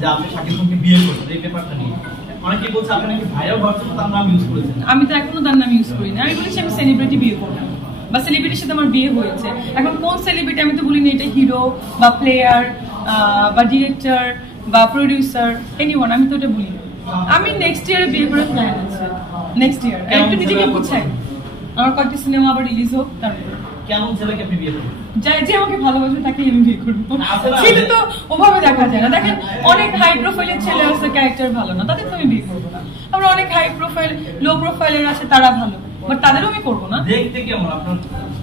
যে আপনি শাকিব খানকে বিয়ে করছেন এই ব্যাপারটা নিয়ে অনেকেই বলছে আপনি নাকি ভাইরাল হওয়ার জন্য তার নাম ইউজ করেছেন। আমি তো এখনো তার নাম ইউজ করি না, আমি বলেছি আমি সেলিব্রিটি বিয়ে করবো বা সেলিব্রিটির সাথে আমার বিয়ে হয়েছে। এখন কোন সেলিব্রিটি আমি তো বলিনি এটা হিরো বা প্লেয়ার বা ডিরেক্টর বা প্রডিউসার এনিওয়ান, আমি তো এটা বলি না। আমি নেক্সট ইয়ারে বিয়ে করে প্ল্যান আছে, নেক্সট ইয়ার একটু নিজেকে বুঝাই, আমার কয়েকটা সিনেমা আবার রিলিজ হোক তারপর। কেমন ছেলেকে আপনি বিয়ে করবেন? যে আমাকে ভালোবাসে তাকে আমি বিয়ে করবো, কিন্তু তো ওভাবে দেখা যায় না। দেখেন অনেক হাই প্রোফাইলের ছেলে আছে ক্যারেক্টার ভালো না, তাদের তো আমি বিয়ে করবো না। আবার অনেক হাই প্রোফাইল লো প্রোফাইলের আছে তারা ভালো, বাট তাদেরও আমি করবো না। দেখতে কেমন আপনার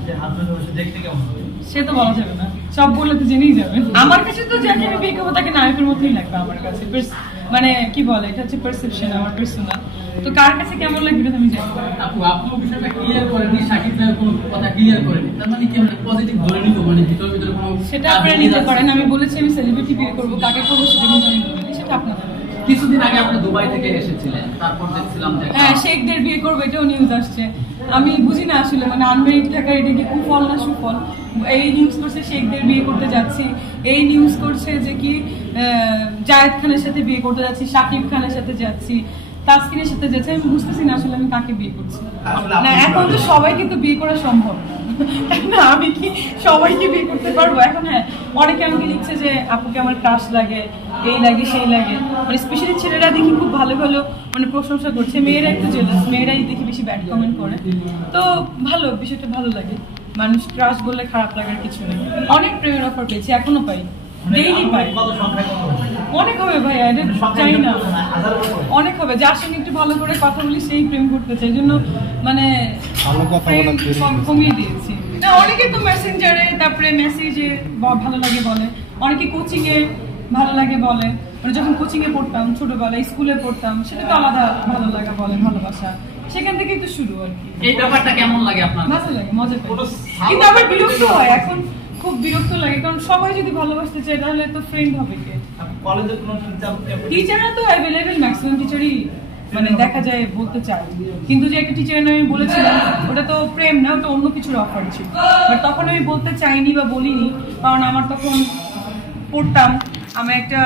যে হাজবেন্ড হচ্ছে দেখতে কেমন? সে তো বলা যাবে না, সব বললে তো জেনেই যাবেন। আমার কাছে তো যাকে আমি বিয়ে করবো তাকে নায়কের মতোই লাগবে আমার কাছে, মানে কি বলে এটা হচ্ছে পারসেপশন, আমার পার্সোনাল। তো কার কাছে কেমন লাগবে এটা আমি জানি না। আপু আপনি বিষয়টা ক্লিয়ার করেননি, শাকিব ভাই কোনো কথা ক্লিয়ার করেনি, তার মানে কি পজিটিভ ধরে নিব, মানে ভিতর ভিতরে কোনো সেটা আপনারা নিতে পারেন। আমি বলেছি আমি সেলিব্রিটি বিয়ে করবো, কাকে করবো সেটা কিন্তু আমি বলিনি, সেটা আপনাদের। কিছুদিন আগে আপনি দুবাই থেকে এসেছিলেন, তারপর দেখছিলাম যে হ্যাঁ শেখদের বিয়ে করবো এটাও নিউজ আসছে। আমি বুঝি না আসলে মানে আনমেরিড থাকার এটা কি কুফল না সুফল। এই নিউজ করছে শেখদের বিয়ে করতে যাচ্ছি, এই নিউজ করছে যে কি জায়েদ খানের সাথে বিয়ে করতে যাচ্ছি, শাকিব খানের সাথে যাচ্ছি, তাসকিনের সাথে যাচ্ছি। আমি বুঝতেছি না আসলে আমি কাকে বিয়ে করছি না। এখন তো সবাইকে তো বিয়ে করা সম্ভব না, আমি কি সবাইকে বিয়ে করতে পারবো এখন? হ্যাঁ অনেকে আমাকে লিখছে যে আপুকে আমার ক্রাশ লাগে, এই লাগে সেই লাগে, মানে স্পেশালি ছেলেরা দেখি খুব ভালো ভালো মানে প্রশংসা করছে, মেয়েরা একটু জেলাস, মেয়েরাই দেখি বেশি ব্যাড কমেন্ট করে। তো ভালো বিষয়টা ভালো লাগে, মানুষ ক্রাশ বললে খারাপ লাগার কিছু নেই। অনেক প্রেমের অফার পেয়েছি, এখনো পাই, ডেইলি পাই। অনেক হবে ভাই, চাই না অনেক হবে, যার সঙ্গে একটু ভালো করে কথা বলি সেই প্রেম করতে চাই, জন্য মানে কমিয়ে দিয়েছি না। অনেকে তো মেসেঞ্জারে তারপরে মেসেজে ভালো লাগে বলে, অনেকে কোচিং এ ভালো লাগে বলে, মানে যখন কোচিং এ পড়তাম ছোটবেলায় স্কুলে পড়তাম সেটা তো আলাদা ভালো লাগা বলে, ভালোবাসা সেখান থেকেই তো শুরু আর কি। এই ব্যাপারটা কেমন লাগে আপনার? ভালো লাগে, মজা পাই, কিন্তু আবার বিরক্ত হয় এখন, খুব বিরক্ত লাগে, কারণ সবাই যদি ভালোবাসতে চায় তাহলে তো ফ্রেন্ড হবে কে? কলেজের কোনো টিচাররা তো অ্যাভেলেবেল, ম্যাক্সিমাম টিচারই মানে দেখা যায় বলতে চায়, কিন্তু যে একটা টিচারের নামে আমি বলেছিলাম ওটা তো প্রেম না, ওটা অন্য কিছুর অফার ছিল। বাট তখন আমি বলতে চাইনি বা বলিনি, কারণ আমার তখন পড়তাম, আমি একটা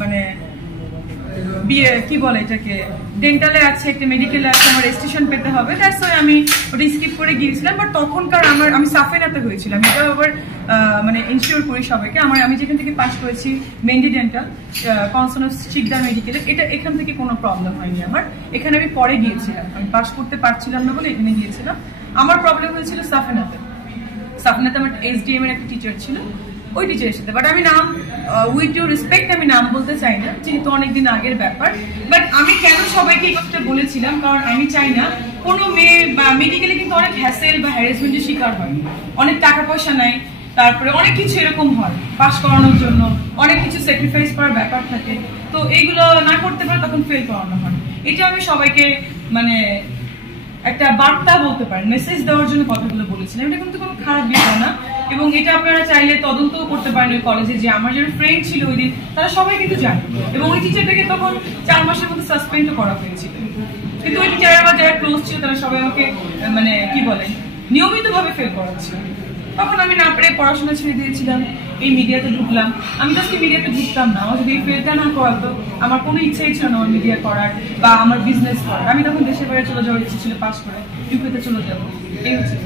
মানে বিয়ে কি বলে এটাকে, ডেন্টালে আছে, একটা মেডিকেলে আছে, আমার রেজিস্ট্রেশন পেতে হবে, দ্যাটস ওয়াই আমি ওটা স্কিপ করে গিয়েছিলাম। বাট তখনকার আমি সাফেনাতে হয়েছিলাম, এটা আবার মানে ইনশিওর করি সবাইকে, আমি যেখান থেকে পাস করেছি মেন্ডি ডেন্টাল কনসোনাস শিকদার মেডিকেলে, এটা এখান থেকে কোনো প্রবলেম হয়নি আমার। এখানে আমি পরে গিয়েছিলাম, আমি পাস করতে পারছিলাম না বলে এখানে গিয়েছিলাম। আমার প্রবলেম হয়েছিল সাফেনাতে আমার এসডিএম এর একটা টিচার ছিল, ওই টিচারের সাথে। বাট আমি নাম উইথ ইউ রেসপেক্ট আমি নাম বলতে চাই না, যেহেতু অনেকদিন আগের ব্যাপার। বাট আমি কেন সবাইকে এই কথাটা বলেছিলাম, কারণ আমি চাই না কোনো মেয়ে বা মেডিকেলে কিন্তু অনেক হ্যাসেল বা হ্যারাসমেন্টের শিকার হয়, অনেক টাকা পয়সা নাই, তারপরে অনেক কিছু এরকম হয়, পাস করানোর জন্য অনেক কিছু স্যাক্রিফাইস করার ব্যাপার থাকে, তো এইগুলো না করতে পারে তখন ফেল করানো হয়। এটা আমি সবাইকে মানে একটা বার্তা বলতে পারেন, মেসেজ দেওয়ার জন্য কথাগুলো বলেছিলাম। এটা কিন্তু কোনো খারাপ বিষয় না, এবং এটা আপনারা চাইলে তদন্তও করতে পারেন ওই কলেজে, যে আমার যারা ফ্রেন্ড ছিল ওই দিন তারা সবাই কিন্তু জানে, এবং ওই টিচারটাকে তখন 4 মাসের মধ্যে সাসপেন্ডও করা হয়েছিল। কিন্তু ওই টিচারের আমার যারা ক্লোজ ছিল তারা সবাই আমাকে মানে কি বলে নিয়মিতভাবে ফেল করাচ্ছিল। তখন আমি না পেরে পড়াশোনা ছেড়ে দিয়েছিলাম, এই মিডিয়াতে ঢুকলাম। আমি তো মিডিয়াতে ঢুকতাম না, আমার যদি এই ফেলটা না করাতো আমার কোনো ইচ্ছাই ছিল না আমার মিডিয়া করার বা আমার বিজনেস করার। আমি তখন দেশের বাইরে চলে যাওয়ার ইচ্ছে ছিল, পাস করে ইউকেতে চলে যাবো, এই হচ্ছে।